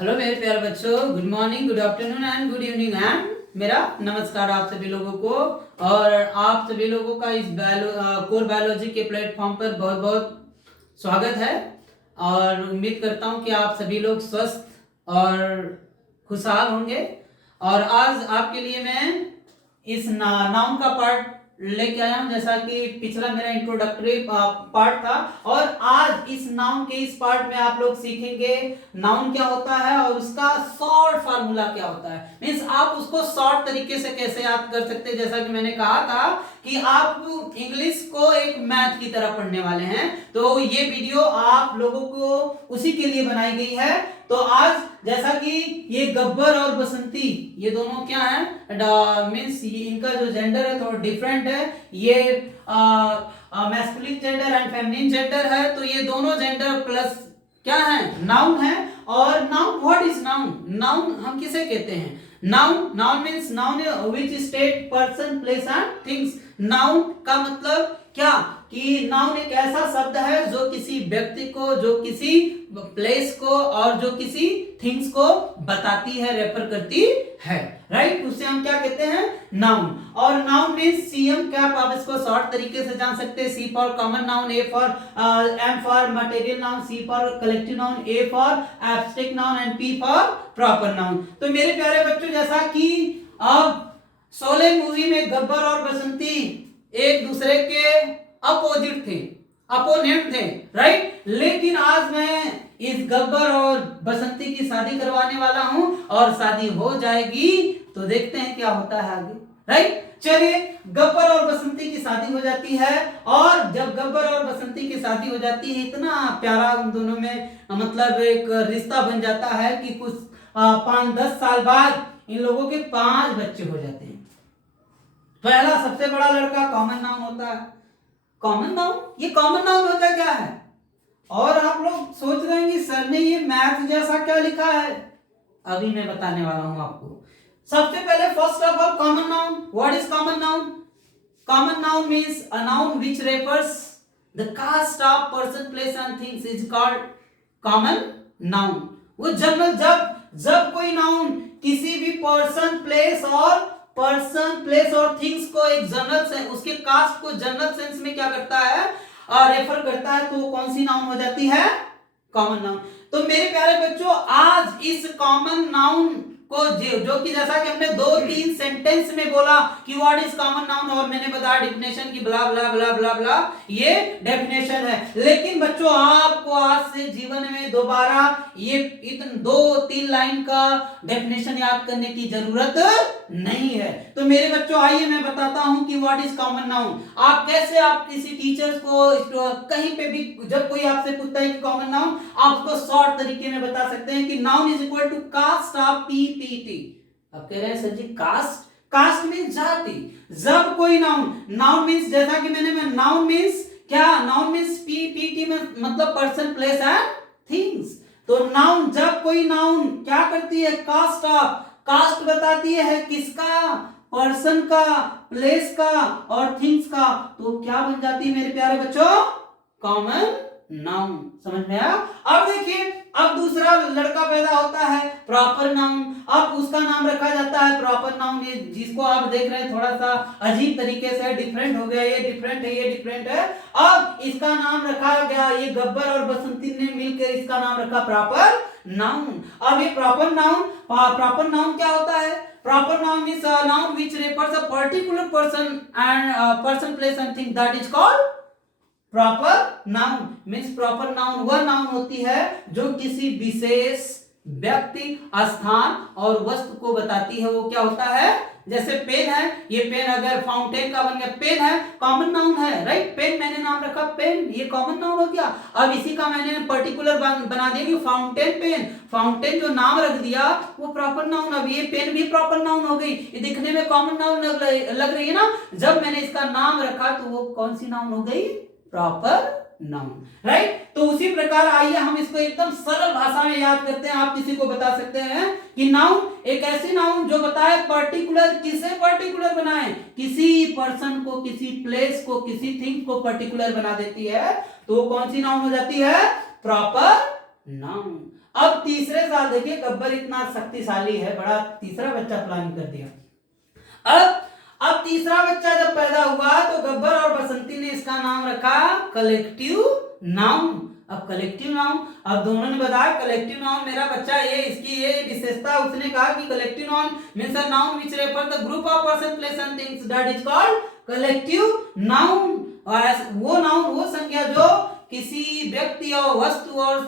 Hello मेरे प्यारे बच्चों, good morning, good afternoon and good evening and मेरा नमस्कार आप सभी लोगों को। और आप सभी लोगों का इस कोर बायोलॉजी के प्लेटफॉर्म पर बहुत बहुत स्वागत है। और उम्मीद करता हूं कि आप सभी लोग स्वस्थ और खुशहाल होंगे। और आज आपके लिए मैं इस नाउन का पार्ट लेके आया हूं, जैसा कि पिछला मेरा इंट्रोडक्टरी पार्ट था। और आज इस नाउन के इस पार्ट में आप लोग सीखेंगे नाउन क्या होता है और उसका शॉर्ट फार्मूला क्या होता है। मींस आप उसको शॉर्ट तरीके से कैसे याद कर सकते हैं। जैसा कि मैंने कहा था कि आप इंग्लिश को एक मैथ की तरह पढ़ने वाले हैं, तो ये वीडियो आप लोगों को उसी के लिए बनाई गई है। तो आज जैसा कि ये गब्बर और बसंती ये दोनों क्या है, मींस इनका जो जेंडर है थोड़ा डिफरेंट है। ये masculine gender and feminine gender है, तो ये दोनों जेंडर प्लस क्या है, नाउन है। और noun, what is noun? Noun हम किसे कहते हैं? Noun, noun means noun which state person place and things. Noun का मतलब क्या कि नाउन एक ऐसा शब्द है जो किसी व्यक्ति को, जो किसी प्लेस को और जो किसी थिंग्स को बताती है, रेफर करती है, राइट। उसे हम क्या कहते हैं? नाउन। और नाउन मींस सीएम कैप, आप इसको शॉर्ट तरीके से जान सकते हैं। C for common noun, A for M for material noun, C for collective noun, A for abstract noun and P for proper noun. तो मेरे प्यारे बच्चों, जैसा कि अब शोले मूवी में गब्बर और बसंती एक दूसरे के अपोजिट थे, अपोनेंट थे, राइट। लेकिन आज मैं इस गब्बर और बसंती की शादी करवाने वाला हूं और शादी हो जाएगी, तो देखते हैं क्या होता है आगे, राइट। चलिए, गब्बर और बसंती की शादी हो जाती है। और जब गब्बर और बसंती की शादी हो जाती है, इतना प्यारा उन दोनों में मतलब एक रिश्ता बन जाता है कि कुछ 5-10 साल बाद इन लोगों के 5 बच्चे हो जाते हैं। पहला सबसे बड़ा लड़का कॉमन नाउन होता है। कॉमन नाउन, ये कॉमन नाउन होता क्या है? और आप लोग सोच रहे हैं कि सर ने ये मैथ जैसा क्या लिखा है, अभी मैं बताने वाला हूं आपको। सबसे पहले first of all common noun. What is common noun? Common noun means a noun which refers the caste of person place and things is called common noun. वो जनरल, जब कोई नाउन किसी भी पर्सन प्लेस और things को एक general से, उसके कास्ट को जनरल सेंस में क्या करता है, रेफर करता है, तो वो कौन सी नाउन हो जाती है? Common noun. तो मेरे प्यारे बच्चों, आज इस कॉमन नाउन को जो कि जैसा कि हमने 2-3 सेंटेंस में बोला कि व्हाट इज कॉमन नाउन, और मैंने बताया डेफिनेशन की ब्ला ब्ला ब्ला ब्ला ब्ला, ये डेफिनेशन है। लेकिन बच्चों, आपको आज से जीवन में दोबारा ये 2-3 लाइन का डेफिनेशन याद करने की जरूरत नहीं है। तो मेरे बच्चों, आइए मैं बताता हूं कि व्हाट इज कॉमन नाउन। आप कैसे, आप किसी टीचर्स को कहीं पे भी जब कोई आपसे पूछता है कि कॉमन नाउन, आप उसको शॉर्ट तरीके में बता सकते हैं कि noun is equal to caste of PPT. अब कह रहे हैं sir ji caste, caste means जाति। जब कोई नाउन, नाउन मींस जैसा कि मैं नाउन मींस क्या, नाउन मींस पीपीटी में मतलब पर्सन प्लेस एंड थिंग्स। तो नाउन, जब कोई नाउन क्या करती है, कास्ट ऑफ, कास्ट बताती है किसका, पर्सन का, प्लेस का और थिंग्स का, तो क्या बन जाती है मेरे प्यारे बच्चों? Common noun. समझ में आया? अब देखिए, अब दूसरा लड़का पैदा होता है, प्रॉपर नाउन। अब उसका नाम रखा जाता है प्रॉपर नाउन। ये जिसको आप देख रहे हैं थोड़ा सा अजीब तरीके से डिफरेंट हो गया, ये डिफरेंट है, ये डिफरेंट है। अब इसका नाम रखा गया, ये गब्बर और बसंती ने मिलकर इसका नाम रखा प्रॉपर नाउन। अब ये प्रॉपर नाउन क्या होता है? Proper noun is a noun which refers a particular person place and thing, that is called proper noun. Means proper noun वह नाउन होती है जो किसी विशेष व्यक्ति, स्थान और वस्तु को बताती है। वो क्या होता है? जैसे पेन है, ये पेन अगर फाउंटेन का बन गया, पेन है, कॉमन नाउन है, राइट। पेन मैंने नाम रखा पेन, ये कॉमन नाउन हो गया। अब इसी का मैंने पर्टिकुलर बना दिया कि फाउंटेन पेन, फाउंटेन जो नाम रख दिया वो प्रॉपर नाउन। अब ये पेन भी प्रॉपर नाउन हो गई, ये दिखने में कॉमन नाउन लग रही है ना। जब मैंने इसका नाम रखा तो वो कौन सी नाउन हो गई? Proper noun, right. तो उसी प्रकार आइए हम इसको एकदम सरल भाषा में याद करते हैं। आप किसी को बता सकते हैं कि नाउन एक ऐसी नाउन जो बताए पर्टिकुलर, किसे पर्टिकुलर बनाए, किसी पर्सन को, किसी प्लेस को, किसी थिंग को पर्टिकुलर बना देती है, तो कौन सी नाउन हो जाती है? Proper noun. अब तीसरे साल देखिए गब्बर इतना शक्तिशाली है, बड़ा तीसरा बच्चा प्लान कर दिया। अब तीसरा बच्चा जब पैदा हुआ तो गब्बर और बसंती ने इसका नाम रखा कलेक्टिव नाउन। अब कलेक्टिव नाउन, अब दोनों ने बताया कलेक्टिव नाउन मेरा बच्चा ये इसकी ये विशेषता, उसने कहा कि collective noun means a noun which refer the group of person place and things that is called collective noun. वो नाउन वो संज्ञा जो किसी व्यक्ति और वस्तु और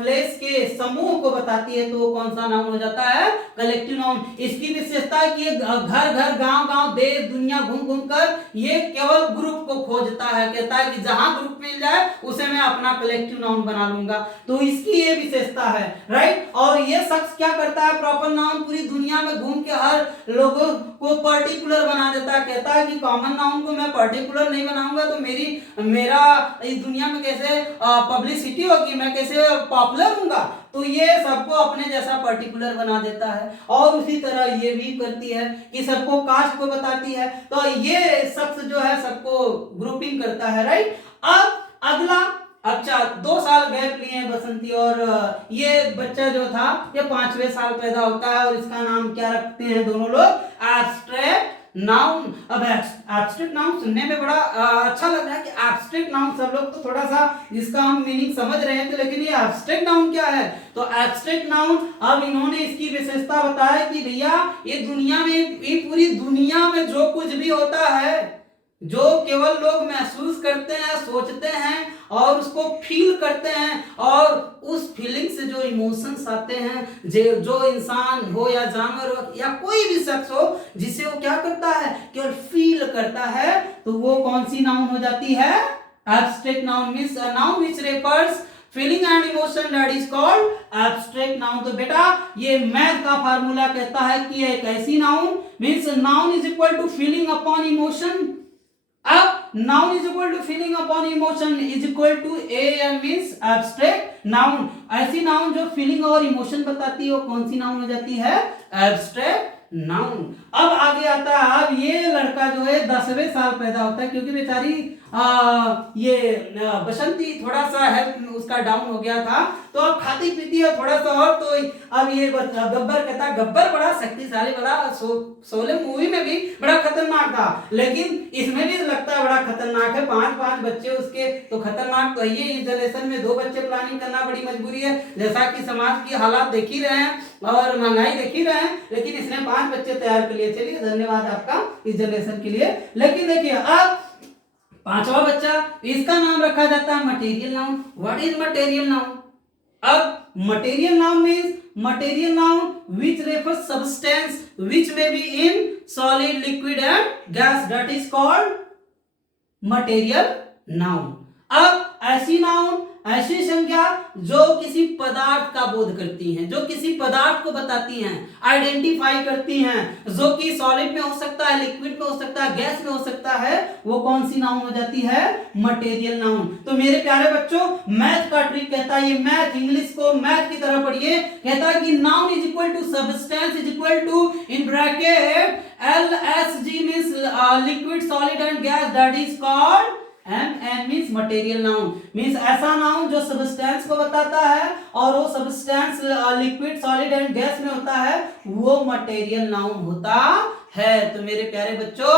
प्लेस के समूह को बताती है तो कौन सा नाउन हो जाता है कलेक्टिव नाउन। इसकी विशेषता है कि ये घर घर गांव गांव देश दुनिया घूम घूम कर ये केवल ग्रुप को खोजता है, कहता है कि जहां ग्रुप मिल जाए उसे मैं अपना कलेक्टिव नाउन बना लूंगा, तो इसकी ये विशेषता है, राइट। और ये शख्स क्या करता है, प्रॉपर नाउन पूरी दुनिया में घूम के हर लोगों को पर्टिकुलर बना देता है, कहता है कि कॉमन नाउन को मैं पर्टिकुलर नहीं बनाऊंगा तो मेरा इस दुनिया में कैसे पब्लिसिटी होगी, मैं कैसे पॉपुलर हूंगा, तो ये सबको अपने जैसा पर्टिकुलर बना देता है। और उसी तरह ये भी करती है कि सबको कास्ट को बताती है, तो ये शख्स जो है सबको ग्रुपिंग करता है, राइट। अब अगला, अच्छा 2 साल गैप लिए हैं बसंती और ये बच्चा जो था ये 5वें साल पैदा होता है और इसका नाम क्या रखते हैं दोनों लोग, एब्स्ट्रैक्ट नाउन। अब एब्स्ट्रैक्ट नाउन सुनने में बड़ा अच्छा लग रहा है कि एब्स्ट्रैक्ट नाउन, सब लोग तो थोड़ा सा इसका हम मीनिंग समझ रहे हैं, तो लेकिन ये एब्स्ट्रैक्ट नाउन क्या है, तो एब्स्ट्रैक्ट नाउन अब इन्होंने इसकी विशेषता बताया कि भैया ये दुनिया में, ये पूरी दुनिया में जो कुछ भी होता है, जो केवल लोग महसूस करते हैं, सोचते हैं और उसको फील करते हैं, और उस फीलिंग से जो इमोशंस आते हैं, जो इंसान हो या जानवर हो या कोई भी शख्स हो, जिसे वो क्या करता है, केवल फील करता है, तो वो कौन सी नाउन हो जाती है, abstract noun. Means a noun which refers feeling and emotion that is called abstract noun. तो बेटा ये मैथ का फार्मूला कहता है कि एक ऐसी noun means noun is equal to feeling upon emotion. अब noun is equal to feeling upon emotion is equal to M means abstract noun. ऐसी नाउन जो फीलिंग और इमोशन बताती है वो कौन सी नाउन हो जाती है, एब्स्ट्रैक्ट नाउन। अब आगे आता है, अब ये लड़का जो है 10वें साल पैदा होता है, क्योंकि बेचारी ये बसंती थोड़ा सा हेल्थ उसका डाउन हो गया था, तो अब खाती पीती है थोड़ा सा और, तो अब ये गब्बर कहता है, गब्बर बड़ा शक्तिशाली, बड़ा शोले मूवी में भी बड़ा खतरनाक था, लेकिन इसमें भी लगता है बड़ा खतरनाक है, 5 बच्चे उसके, तो खतरनाक तो ये इस जनरेशन में 2 बच्चे प्लानिंग करना बड़ी मजबूरी है, जैसा कि समाज की हालात देख ही रहे हैं और महंगाई देख ही रहे हैं, लेकिन इसने 5 बच्चे तैयार कर लिए। चलिए धन्यवाद आपका इस जनरेशन के लिए। लेकिन देखिए अब 5वां बच्चा, इसका नाम रखा जाता है material noun. What is material noun? अब material noun means material noun which refers substance which may be in solid, liquid and gas, that is called material noun. अब ऐसी नाउन, ऐसी संज्ञा जो किसी पदार्थ का बोध करती हैं, जो किसी पदार्थ को बताती हैं, आइडेंटिफाई करती हैं, जो कि सॉलिड में हो सकता है, लिक्विड में हो सकता है, गैस में हो सकता है, वो कौन सी नाउन हो जाती है, मटेरियल नाउन। तो मेरे प्यारे बच्चों मैथ का ट्रिक कहता है, ये मैथ, इंग्लिश को मैथ की तरह पढ़िए, कहता है कि noun is equal to substance is equal to in bracket LSG means liquid solid and gas, that is called M means material noun. Means ऐसा नाउन जो सब्सटेंस को बताता है और वो substance liquid solid and gas में होता है, वो मटेरियल नाउन होता है। तो मेरे प्यारे बच्चों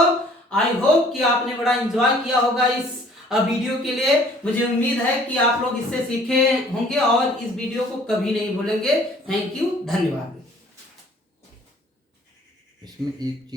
आई होप कि आपने बड़ा एंजॉय किया होगा इस वीडियो के लिए। मुझे उम्मीद है कि आप लोग इससे सीखे होंगे और इस वीडियो को कभी नहीं भूलेंगे। थैंक यू, धन्यवाद। इसमें एक